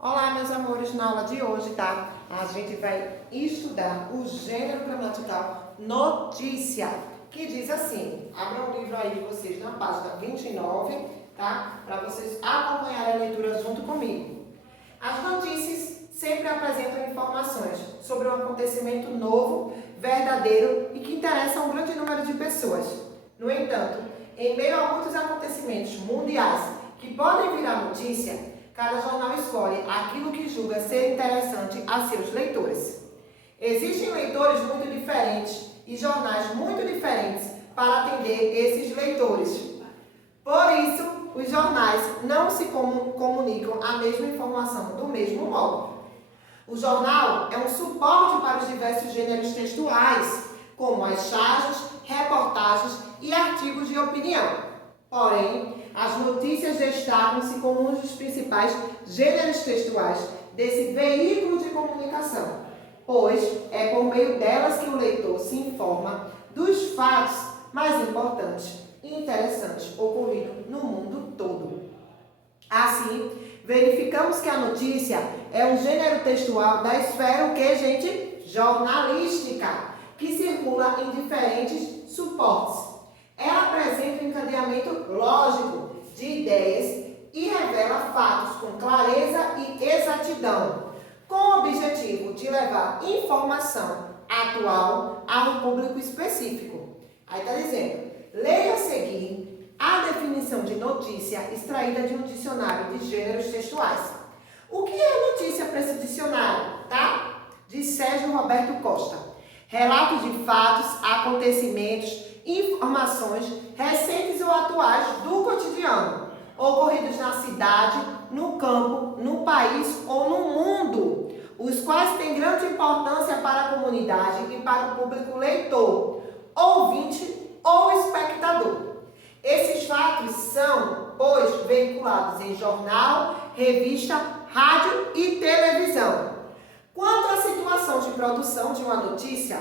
Olá, meus amores, na aula de hoje, tá? A gente vai estudar o gênero gramatical notícia, que diz assim, abra um livro aí de vocês na página 29, tá? Para vocês acompanharem a leitura junto comigo. As notícias sempre apresentam informações sobre um acontecimento novo, verdadeiro e que interessa a um grande número de pessoas. No entanto, em meio a muitos acontecimentos mundiais que podem virar notícia, cada jornal escolhe aquilo que julga ser interessante a seus leitores. Existem leitores muito diferentes e jornais muito diferentes para atender esses leitores. Por isso, os jornais não se comunicam a mesma informação do mesmo modo. O jornal é um suporte para os diversos gêneros textuais, como as charges, reportagens e artigos de opinião. Porém, as notícias destacam-se como um dos principais gêneros textuais desse veículo de comunicação, pois é por meio delas que o leitor se informa dos fatos mais importantes e interessantes ocorridos no mundo todo. Assim, verificamos que a notícia é um gênero textual da esfera o que, gente? Jornalística, que circula em diferentes suportes. Ela apresenta um encadeamento lógico de ideias e revela fatos com clareza e exatidão, com o objetivo de levar informação atual a um público específico. Aí está dizendo, leia a seguir a definição de notícia extraída de um dicionário de gêneros textuais. O que é notícia para esse dicionário, tá? De Sérgio Roberto Costa. Relatos de fatos, acontecimentos, informações recentes ou atuais do cotidiano, ocorridos na cidade, no campo, no país ou no mundo, os quais têm grande importância para a comunidade e para o público leitor, ouvinte ou espectador. Esses fatos são, pois, veiculados em jornal, revista, rádio e televisão. Quanto à situação de produção de uma notícia,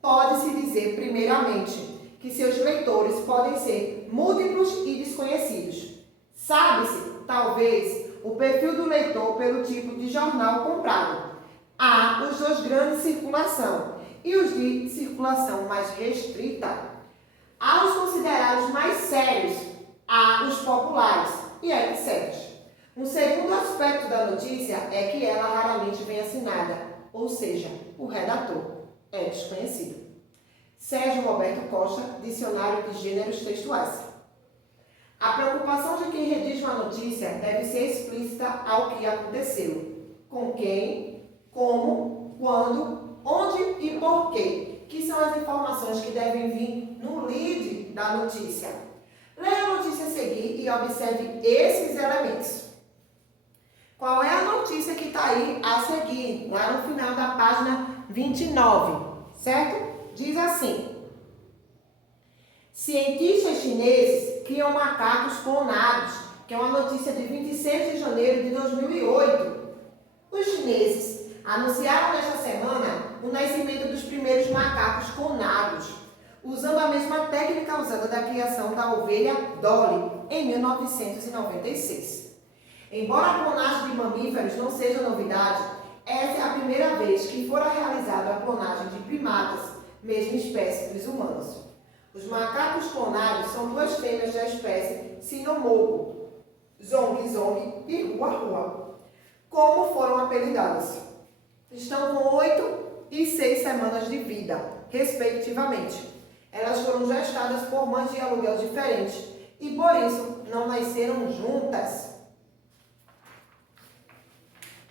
pode-se dizer, primeiramente, que seus leitores podem ser múltiplos e desconhecidos. Sabe-se, talvez, o perfil do leitor pelo tipo de jornal comprado. Há os dos grandes circulação e os de circulação mais restrita. Há os considerados mais sérios, há os populares e etc. Um segundo aspecto da notícia é que ela raramente vem assinada, ou seja, o redator é desconhecido. Sérgio Roberto Costa, Dicionário de Gêneros Textuais. A preocupação de quem redige uma notícia deve ser explícita ao que aconteceu, com quem, como, quando, onde e porquê, que são as informações que devem vir no lead da notícia. Leia a notícia a seguir e observe esses elementos. Qual é a notícia que está aí a seguir, lá no final da página 29, certo? Diz assim, cientistas chineses criam macacos clonados, que é uma notícia de 26 de janeiro de 2008. Os chineses anunciaram nesta semana o nascimento dos primeiros macacos clonados, usando a mesma técnica usada da criação da ovelha Dolly em 1996. Embora a clonagem de mamíferos não seja novidade, essa é a primeira vez que fora realizada a clonagem de primatas, mesma espécie dos humanos. Os macacos clonados são duas fêmeas da espécie Sinomogo, Zong Zong e Hua Hua, como foram apelidadas. Estão com 8 e 6 semanas de vida, respectivamente. Elas foram gestadas por mães de aluguel diferentes e, por isso, não nasceram juntas.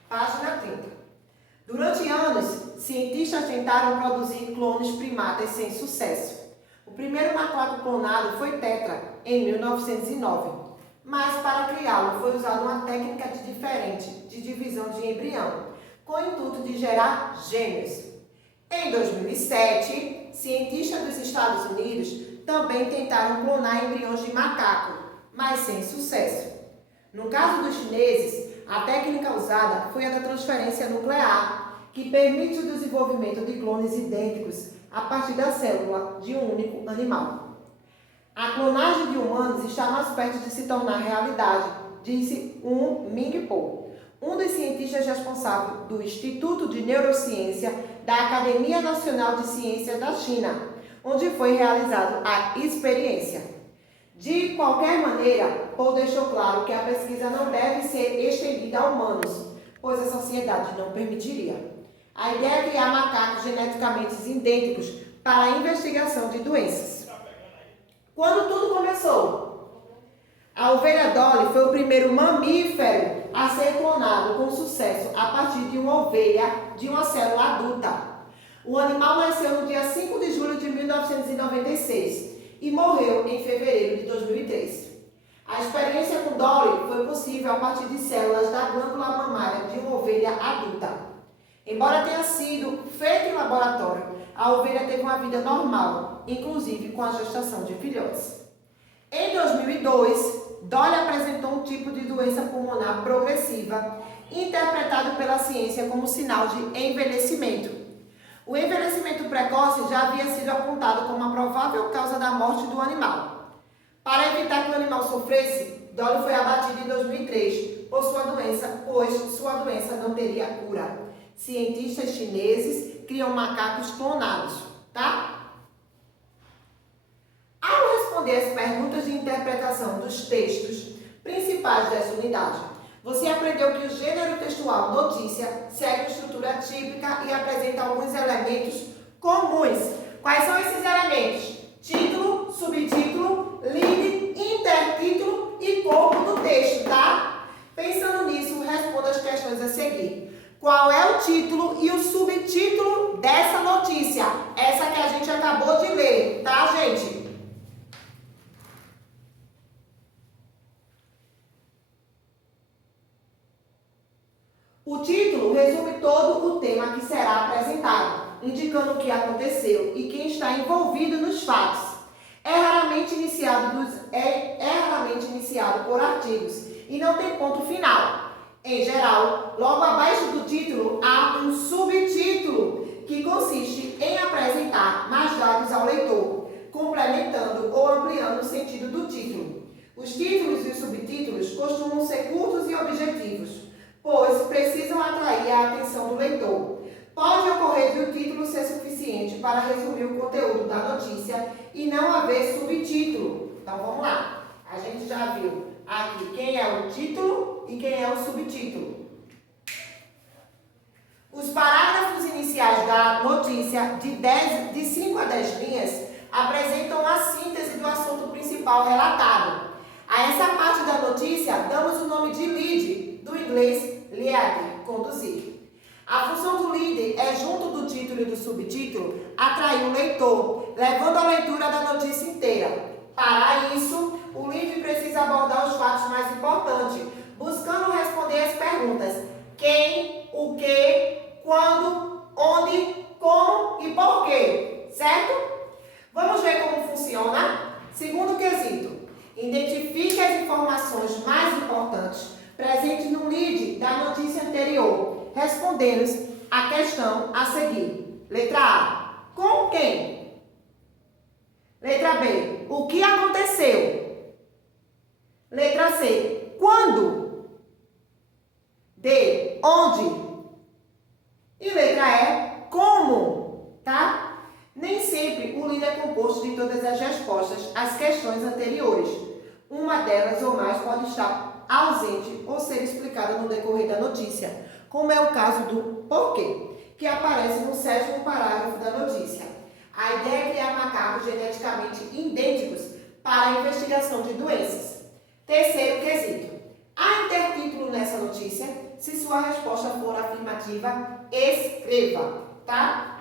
Página 30. Durante anos, cientistas tentaram produzir clones primatas sem sucesso. O primeiro macaco clonado foi Tetra, em 1909. Mas para criá-lo foi usada uma técnica diferente de divisão de embrião, com o intuito de gerar gêmeos. Em 2007, cientistas dos Estados Unidos também tentaram clonar embriões de macaco, mas sem sucesso. No caso dos chineses, a técnica usada foi a da transferência nuclear, que permite o desenvolvimento de clones idênticos a partir da célula de um único animal. A clonagem de humanos está mais perto de se tornar realidade, disse Ming Po, um dos cientistas responsáveis do Instituto de Neurociência da Academia Nacional de Ciências da China, onde foi realizada a experiência. De qualquer maneira, Paul deixou claro que a pesquisa não deve ser estendida a humanos, pois a sociedade não permitiria. A ideia é criar macacos geneticamente idênticos para a investigação de doenças. Quando tudo começou? A ovelha Dolly foi o primeiro mamífero a ser clonado com sucesso a partir de uma ovelha de uma célula adulta. O animal nasceu no dia 5 de julho de 1996 e morreu em fevereiro de 2003. A experiência com Dolly foi possível a partir de células da glândula mamária de uma ovelha adulta. Embora tenha sido feito em laboratório, a ovelha teve uma vida normal, inclusive com a gestação de filhotes. Em 2002, Dolly apresentou um tipo de doença pulmonar progressiva, interpretado pela ciência como sinal de envelhecimento. O envelhecimento precoce já havia sido apontado como a provável causa da morte do animal. Para evitar que o animal sofresse, Dolly foi abatida em 2003 por sua doença, pois sua doença não teria cura. Cientistas chineses criam macacos clonados, tá? Ao responder as perguntas de interpretação dos textos principais dessa unidade, você aprendeu que o gênero textual notícia segue uma estrutura típica e apresenta alguns elementos comuns. Quais são esses elementos? Título, subtítulo, lead, intertítulo e corpo do texto, tá? Pensando nisso, responda as questões a seguir. Qual é o título e o subtítulo dessa notícia? Essa que a gente acabou de ler, tá, gente? O título resume todo o tema que será apresentado, indicando o que aconteceu e quem está envolvido nos fatos. É raramente iniciado por artigos e não tem ponto final. Em geral, logo abaixo do título há um subtítulo, que consiste em apresentar mais dados ao leitor, complementando ou ampliando o sentido do título. Os títulos e os subtítulos costumam ser curtos e objetivos, pois precisam atrair a atenção do leitor. Pode ocorrer de o título ser suficiente para resumir o conteúdo da notícia e não haver subtítulo. Então vamos lá. A gente já viu aqui quem é o título e quem é o subtítulo. Os parágrafos iniciais da notícia de 5 a 10 linhas apresentam a síntese do assunto principal relatado. A essa parte da notícia damos o nome de lead, do inglês lead, conduzir. A função do lead é, junto do título e do subtítulo, atrair o leitor, levando a leitura da notícia inteira. Para isso, o lead precisa abordar os fatos mais importantes, buscando responder as perguntas: quem, o que, quando, onde, como e porquê, certo? Vamos ver como funciona? Segundo quesito, identifique as informações mais importantes presentes no lead da notícia anterior, respondendo a questão a seguir. Letra A, com quem? Letra B, o que aconteceu? Letra C, quando? D, onde? E letra E, como? Tá? Nem sempre o lead é composto de todas as respostas às questões anteriores. Uma delas ou mais pode estar ausente ou ser explicada no decorrer da notícia, como é o caso do porquê, que aparece no 7º parágrafo da notícia. A ideia é criar macacos geneticamente idênticos para a investigação de doenças. Terceiro quesito. Há intertítulo nessa notícia? Se sua resposta for afirmativa, escreva, tá?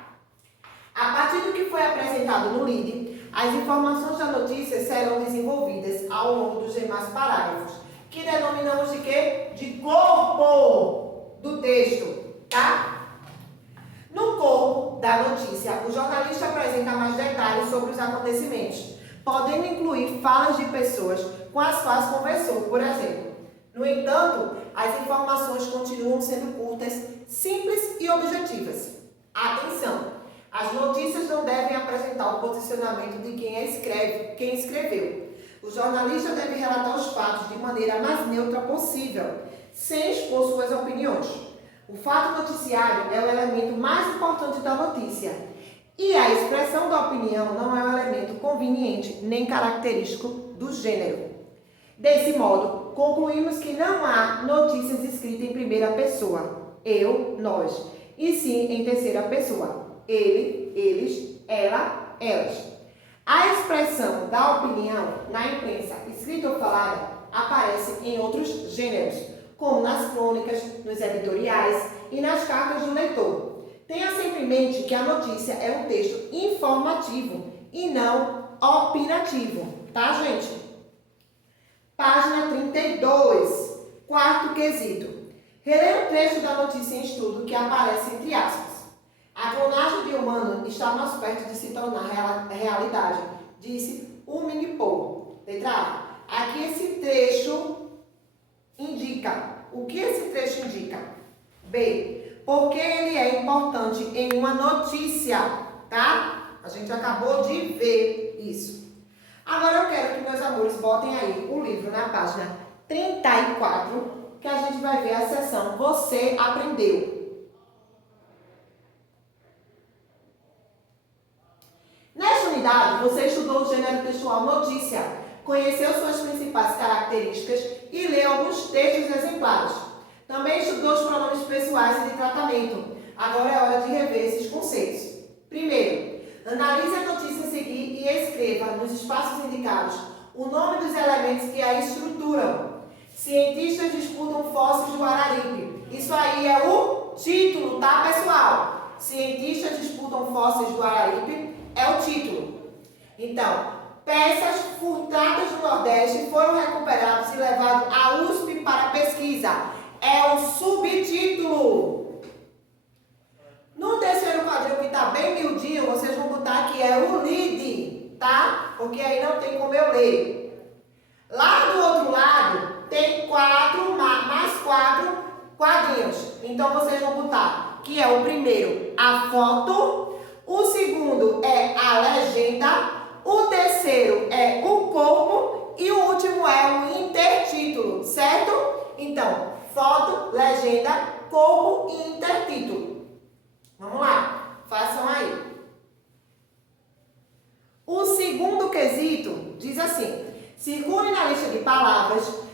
A partir do que foi apresentado no lead, as informações da notícia serão desenvolvidas ao longo dos demais parágrafos, que denominamos de quê? De corpo do texto, tá? No corpo da notícia, o jornalista apresenta mais detalhes sobre os acontecimentos, podendo incluir falas de pessoas com as quais conversou, por exemplo. No entanto, as informações continuam sendo curtas, simples e objetivas. Atenção! As notícias não devem apresentar o posicionamento de quem escreveu. O jornalista deve relatar os fatos de maneira mais neutra possível, sem expor suas opiniões. O fato noticiário é o elemento mais importante da notícia. E a expressão da opinião não é um elemento conveniente nem característico do gênero. Desse modo, concluímos que não há notícias escritas em primeira pessoa, eu, nós, e sim em terceira pessoa, ele, eles, ela, elas. A expressão da opinião na imprensa escrita ou falada aparece em outros gêneros, como nas crônicas, nos editoriais e nas cartas do leitor. Tenha sempre em mente que a notícia é um texto informativo e não opinativo, tá, gente? Página 32, quarto quesito. Releia o trecho da notícia em estudo que aparece entre aspas. A clonagem de humano está mais perto de se tornar realidade, disse o Minipol. Letra A. Aqui esse trecho indica. O que esse trecho indica? B. Porque ele é importante em uma notícia, tá? A gente acabou de ver isso. Agora eu quero que meus amores botem aí o livro na página 34, que a gente vai ver a seção Você Aprendeu. Nesta unidade, você estudou o gênero textual notícia, conheceu suas principais características e leu alguns textos exemplares. Também estudou os pronomes pessoais e de tratamento. Agora é hora de rever esses conceitos. Primeiro, analise a notícia a seguir e escreva nos espaços indicados o nome dos elementos que a estruturam. Cientistas disputam fósseis do Araripe. Isso aí é o título, tá, pessoal? Cientistas disputam fósseis do Araripe é o título. Então, peças furtadas do Nordeste foram recuperadas e levadas à USP para pesquisa. É o subtítulo. No terceiro quadril, que está bem miudinho, vocês vão botar que é o lead, tá? Porque aí não tem como eu ler. Lá do outro lado, tem mais quatro quadrinhos. Então, vocês vão botar que é o primeiro, a foto. O segundo é a legenda. O terceiro é o corpo. E o último é o intertítulo, certo? Então, foto, legenda, corpo e intertítulo. Vamos lá, façam aí. O segundo quesito diz assim: circule na lista de palavras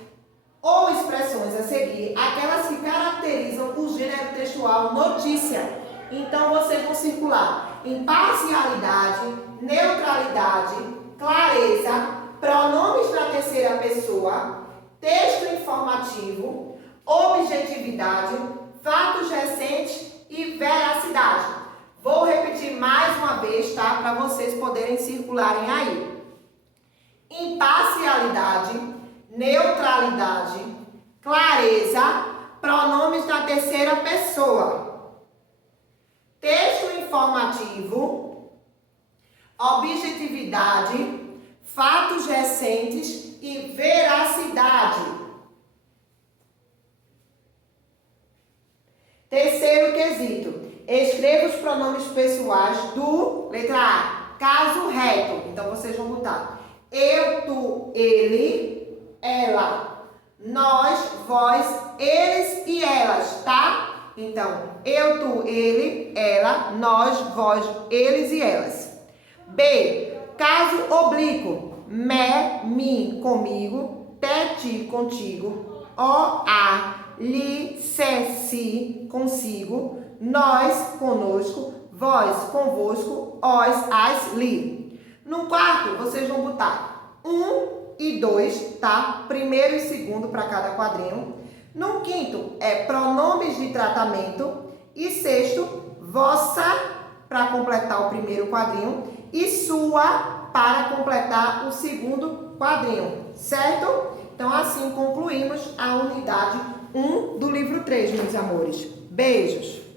ou expressões a seguir aquelas que caracterizam o gênero textual notícia. Então, vocês vão circular imparcialidade, neutralidade, clareza, pronomes na terceira pessoa, texto informativo, objetividade, fatos recentes e veracidade. Vou repetir mais uma vez, tá? Para vocês poderem circularem aí. Imparcialidade, neutralidade, clareza, pronomes na terceira pessoa. Texto informativo, objetividade, fatos recentes e veracidade. Terceiro quesito. Escreva os pronomes pessoais do, letra A, caso reto. Então, vocês vão botar eu, tu, ele, ela, nós, vós, eles e elas, tá? Então, eu, tu, ele, ela, nós, vós, eles e elas. B, caso oblíquo. Me, mim, comigo, te, ti, contigo, o, a, li, se, si, consigo, nós, conosco, vós, convosco, os, as, li. No quarto, vocês vão botar 1 e 2, tá? Primeiro e segundo para cada quadrinho. No quinto, é pronomes de tratamento. E sexto, vossa, para completar o primeiro quadrinho. E sua, para completar o segundo quadrinho, certo? Então, assim concluímos a unidade 1 do livro 3, meus amores. Beijos!